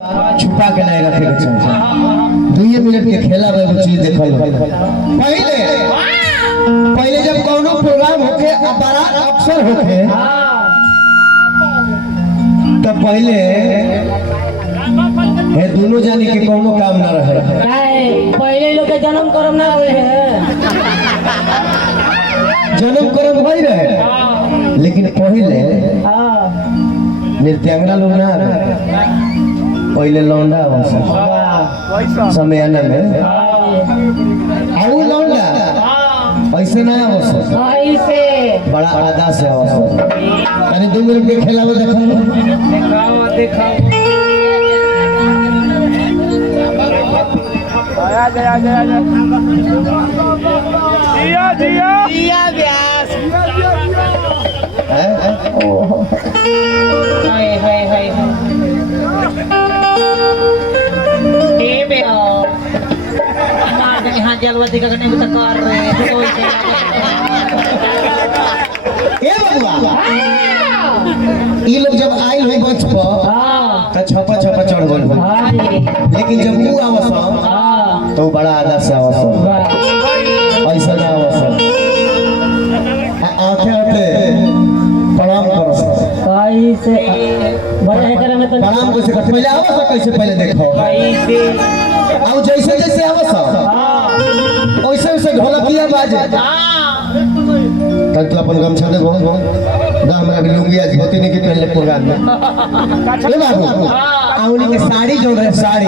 छुपा के नहीं रखे के चाहिए। 2 मिनट के खेला में वो चीज देखल पहले जब कोनो प्रोग्राम होके बड़ा अक्सर होके तो पहले हे दोनों जानी के कोनो काम ना रहे। पहले लोग के जन्म कर्म ना होए है, जन्म कर्म होई रहे, लेकिन पहले नृत्यांगना लोग ना रहे। पहले लौंडा समय में आऊ लौंडा पैसे ना ऐसे बड़ा आदा से यानी 2 मिनट के खेला में देखो आया जिया जिया जिया व्यास हाय ए बे यहाँ जलवती का नहीं कर रहे ए बबुआ ई लोग जब आई हुई बच पर छपा चढ़ गए, लेकिन जब तू आवस तो बड़ा आदर से आवस ऐसा ना आवस आंखें आते प्रणाम करो कैसे बड़ा है करे में तो प्रणाम कैसे कर पहले आवस कैसे पहले देखो कैसे आओ जैसे जैसे आवस वैसे वैसे ढोलकिया बाजे तब तो अपन गमछा दे दा हमरा भी लुंगी आज होती नहीं कि पहले प्रोग्राम में ए बाबू आउनी के साड़ी जो रहे साड़ी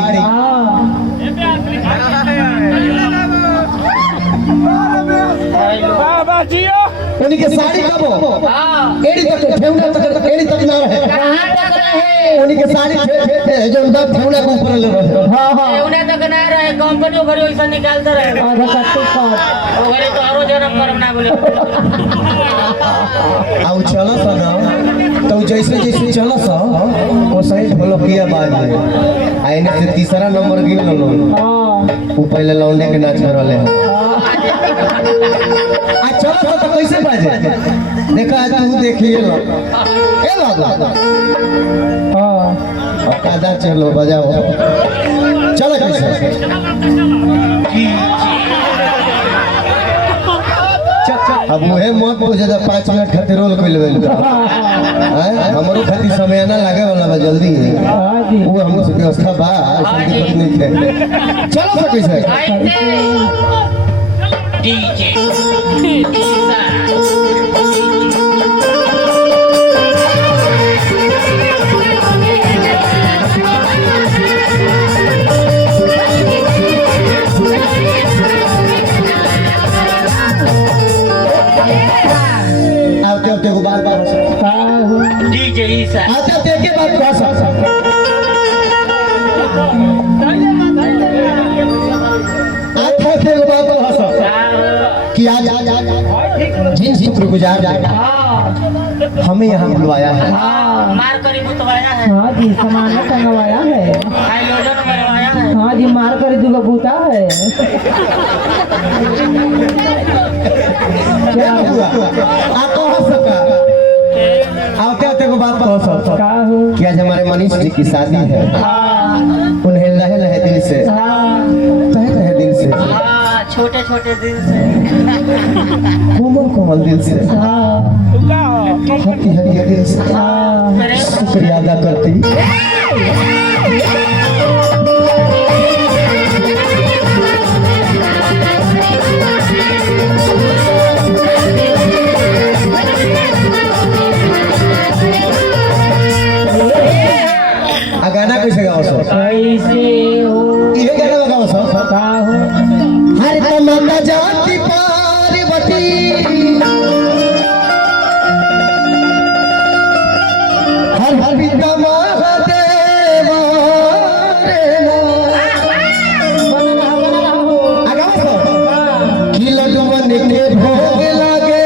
बाबा जियो उन्हीं के साड़ी कब एड़ी तक ठेवना तक एड़ी तक ना रहे कहां तक रहे उन्हीं के साड़ी जो उनका ठेवना के ऊपर ले रहे ठेवना तक ना रहे, कंपनी घरे वैसा निकालते रहे आधा कट्टू का घरे तो औरो जन्म कर्म ना बोले आउ चलो तो ना तो जैसे जैसे चलो सा वो सही ढोलकिया बाजे आईने से तीसरा नंबर गिन लो वो पहले लौंडे के नाच करले आ चलो तो कैसे बाजे देखा आज तू देखिए लो ए बाबा हां कादा चलो बजाओ चलो कैसे अब वह मत पूछे 5 मिनट खातिर रोल कर लेबे हमरो खातिर समय ना लागे वाला बा जल्दी वो हम से व्यवस्था बा ऐसी दिक्कत नहीं है। चलो तो कैसे डीजे आते को बार डीजे ईसा आते के बाद कह सकता आते को बात कह सकता कि आज जिन शुक्रगुजार हमें यहाँ बुलवाया है मार करी बुतवाया है। हाँ जी, सामान टंगवाया है। हाइलोजन मरवाया है। हाँ जी, मार कर दूगो बूता है। क्या हुआ आप कह सका आते आते को बात कह सकता का हो कि आज हमारे मनीष जी की शादी है, उन्हें लहे लहे दिल से तहे तहे दिल से छोटे छोटे दिल से कोमल कोमल दिल से हटी हटी दिल से शुक्रिया अदा करती। गाना कैसे गाओ सर कैसे हो ये गाना गाओ सर का हो हर तमन्ना जाति पार्वती हर हर पिता महादेव गाओ सर कि लड्डूवन के भोग लागे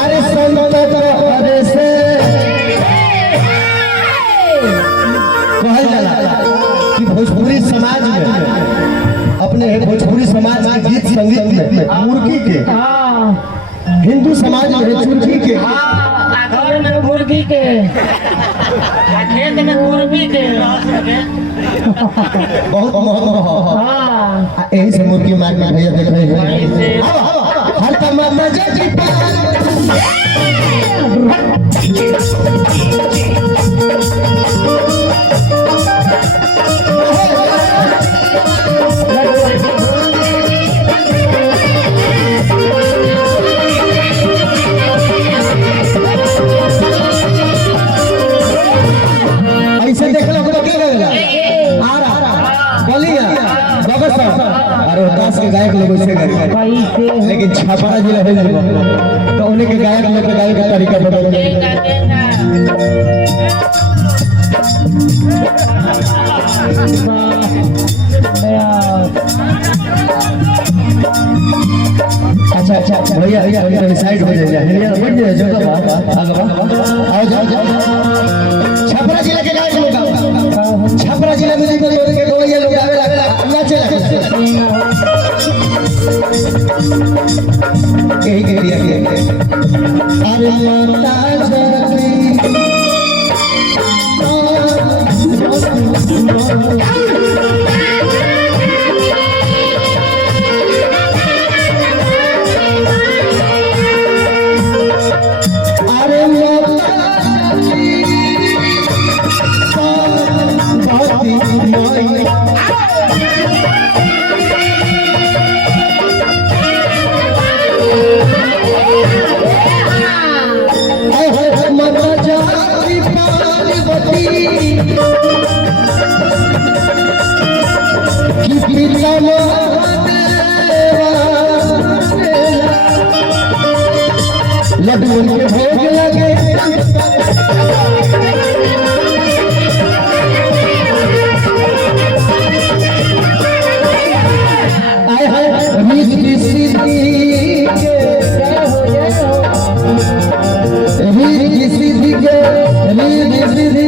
अरे संत हरे से कहल जाला कि भोजपुरी समाज में अपने भोजपुरी समाज के गीत संगीत में मुर्गी के हिंदू समाज में चुरकी के घर में मुर्गी के बहुत महत्व है हाँ यही से मुर्गी मार के भैया देख रहे हैं हर तमाम जजी ऐसे देखला को के लगला बलिया बगसर और रोहतास के गायक लोग ऐसे गाते कैसे लेकिन छपरा जिला है तो उन्हीं के गायक लोग के गायक का तरीका बदल गया अच्छा अच्छा अच्छा भैया भैया साइड हो जाइए हरिया बढ़ जाए जो आगे आओ जाओ छपरा जिला के गायक लोग छपरा जिला में देखो तो के गोलियां लोग आवे लगा नाचे यही कह दिया अरे माता जगती अरे लड्डू के भोग लगे आय हाय रीति सीधी के रीति सीधी के रीति सीधी